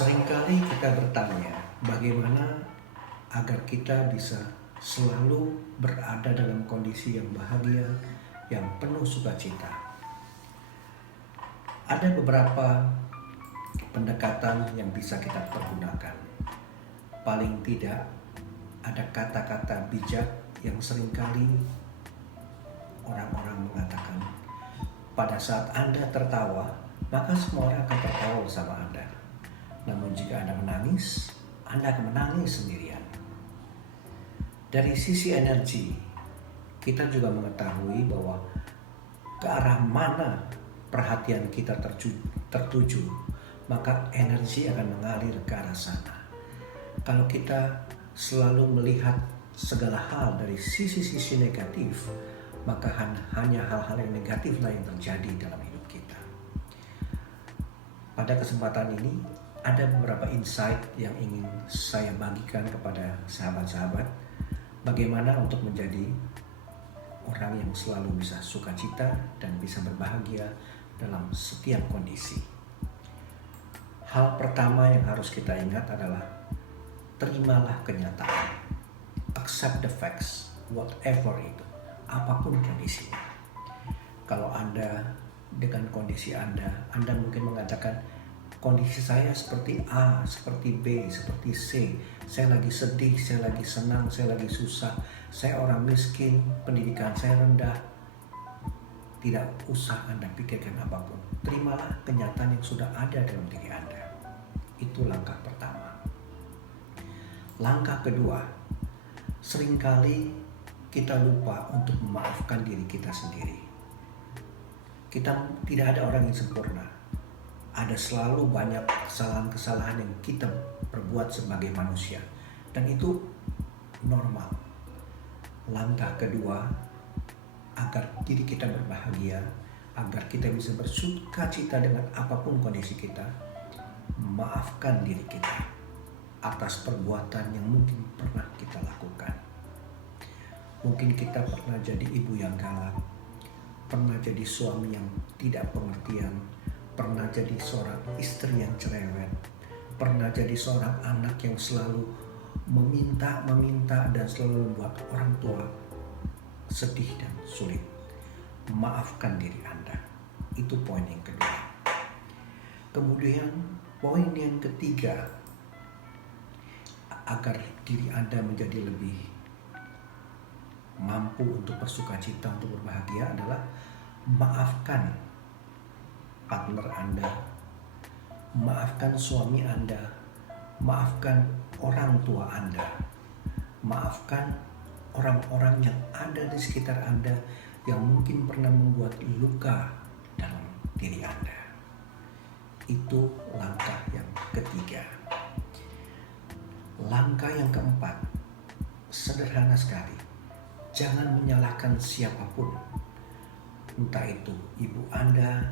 Seringkali kita bertanya, bagaimana agar kita bisa selalu berada dalam kondisi yang bahagia, yang penuh sukacita. Ada beberapa pendekatan yang bisa kita pergunakan. Paling tidak, ada kata-kata bijak yang seringkali orang-orang mengatakan, pada saat Anda tertawa, maka semua orang akan tertawa bersama Anda. Namun jika Anda menangis, Anda akan menangis sendirian. Dari sisi energi, kita juga mengetahui bahwa ke arah mana perhatian kita tertuju, maka energi akan mengalir ke arah sana. Kalau kita selalu melihat segala hal dari sisi-sisi negatif, maka hanya hal-hal yang negatif lah yang terjadi dalam hidup kita. Pada kesempatan ini, ada beberapa insight yang ingin saya bagikan kepada sahabat-sahabat bagaimana untuk menjadi orang yang selalu bisa sukacita dan bisa berbahagia dalam setiap kondisi. Hal pertama yang harus kita ingat adalah terimalah kenyataan. Accept the facts, whatever itu, apapun kondisinya. Kalau Anda dengan kondisi Anda mungkin mengatakan, kondisi saya seperti A, seperti B, seperti C. Saya lagi sedih, saya lagi senang, saya lagi susah. Saya orang miskin, pendidikan saya rendah. Tidak usah Anda pikirkan apapun. Terimalah kenyataan yang sudah ada dalam diri Anda. Itu langkah pertama. Langkah kedua, seringkali kita lupa untuk memaafkan diri kita sendiri. Tidak ada orang yang sempurna. Ada selalu banyak kesalahan-kesalahan yang kita perbuat sebagai manusia, dan itu normal. Langkah kedua, agar diri kita berbahagia, agar kita bisa bersukacita dengan apapun kondisi kita, maafkan diri kita atas perbuatan yang mungkin pernah kita lakukan. Mungkin kita pernah jadi ibu yang galak, pernah jadi suami yang tidak pengertian, pernah jadi seorang istri yang cerewet, pernah jadi seorang anak yang selalu meminta dan selalu membuat orang tua sedih dan sulit. Maafkan diri Anda. Itu poin yang kedua. Kemudian poin yang ketiga, agar diri Anda menjadi lebih mampu untuk bersukacita, untuk berbahagia, adalah maafkan partner Anda, maafkan suami Anda, maafkan orang tua Anda, maafkan orang-orang yang ada di sekitar Anda yang mungkin pernah membuat luka dalam diri Anda. Itu langkah yang ketiga. Langkah yang keempat, sederhana sekali. Jangan menyalahkan siapapun. Entah itu ibu Anda,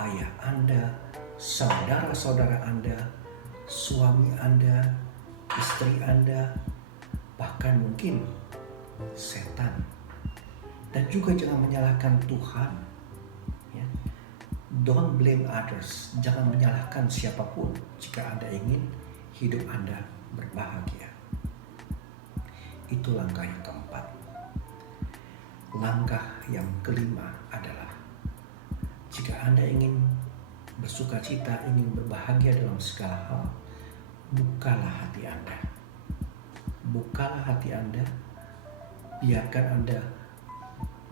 ayah Anda, saudara-saudara Anda, suami Anda, istri Anda, bahkan mungkin setan. Dan juga jangan menyalahkan Tuhan. Ya. Don't blame others. Jangan menyalahkan siapapun jika Anda ingin hidup Anda berbahagia. Itu langkah yang keempat. Langkah yang kelima adalah, jika Anda ingin bersukacita, ingin berbahagia dalam segala hal, bukalah hati Anda. Bukalah hati Anda, biarkan Anda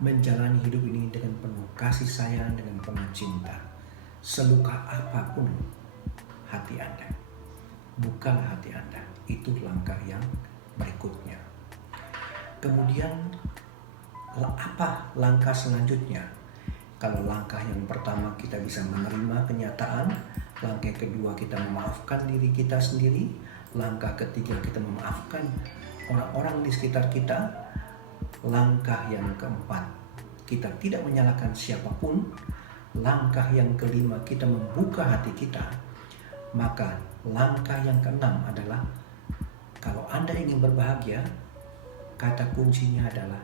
menjalani hidup ini dengan penuh kasih sayang, dengan penuh cinta. Seluka apapun hati Anda, bukalah hati Anda. Itu langkah yang berikutnya. Kemudian, apa langkah selanjutnya? Kalau langkah yang pertama kita bisa menerima kenyataan, langkah kedua kita memaafkan diri kita sendiri, langkah ketiga kita memaafkan orang-orang di sekitar kita, langkah yang keempat kita tidak menyalahkan siapapun, langkah yang kelima kita membuka hati kita, maka langkah yang keenam adalah, kalau Anda ingin berbahagia, kata kuncinya adalah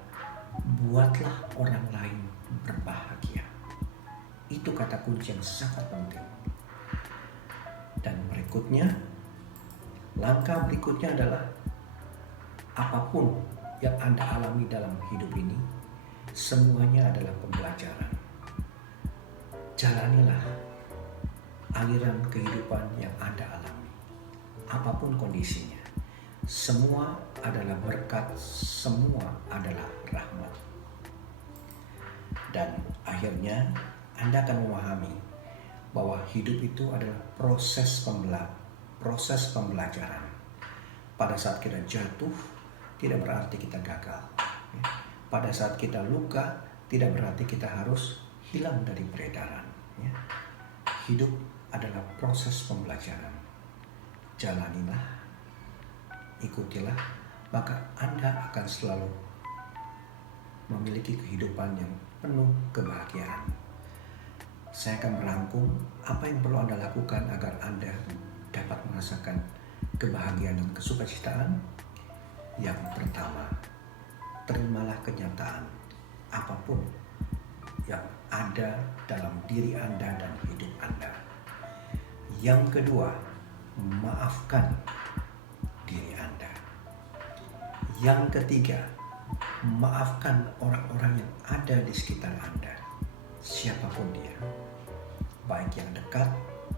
buatlah orang lain berbahagia. Itu kata kunci yang sangat penting. Dan berikut Langkah berikutnya adalah apapun yang Anda alami dalam hidup ini, semuanya adalah pembelajaran. Jalanilah aliran kehidupan yang Anda alami, apapun kondisinya. Semua adalah berkat, semua adalah rahmat. Dan akhirnya Anda akan memahami bahwa hidup itu adalah proses pembelajaran. Pada saat kita jatuh, tidak berarti kita gagal. Pada saat kita luka, tidak berarti kita harus hilang dari peredaran. Hidup adalah proses pembelajaran. Jalanilah, ikutilah, maka Anda akan selalu memiliki kehidupan yang penuh kebahagiaan. Saya akan merangkum apa yang perlu Anda lakukan agar Anda dapat merasakan kebahagiaan dan kesukacitaan. Yang pertama, terimalah kenyataan apapun yang ada dalam diri Anda dan hidup Anda. Yang kedua, maafkan diri Anda. Yang ketiga, maafkan orang-orang yang ada di sekitar Anda, siapapun dia, baik yang dekat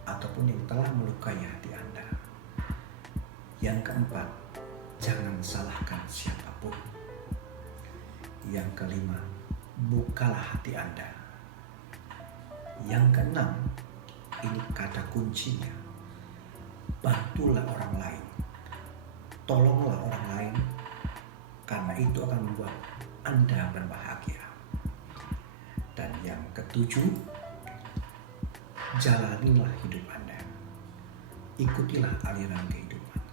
ataupun yang telah melukai hati Anda. Yang keempat, jangan salahkan siapapun. Yang kelima, bukalah hati Anda. Yang keenam, ini kata kuncinya, bantulah orang lain, tolonglah orang lain, karena itu akan membuat Anda berbahagia. Dan yang ketujuh, jalanilah hidup Anda, ikutilah aliran kehidupan.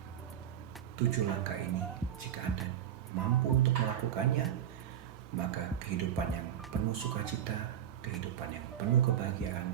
7 langkah ini, jika Anda mampu untuk melakukannya, maka kehidupan yang penuh sukacita, kehidupan yang penuh kebahagiaan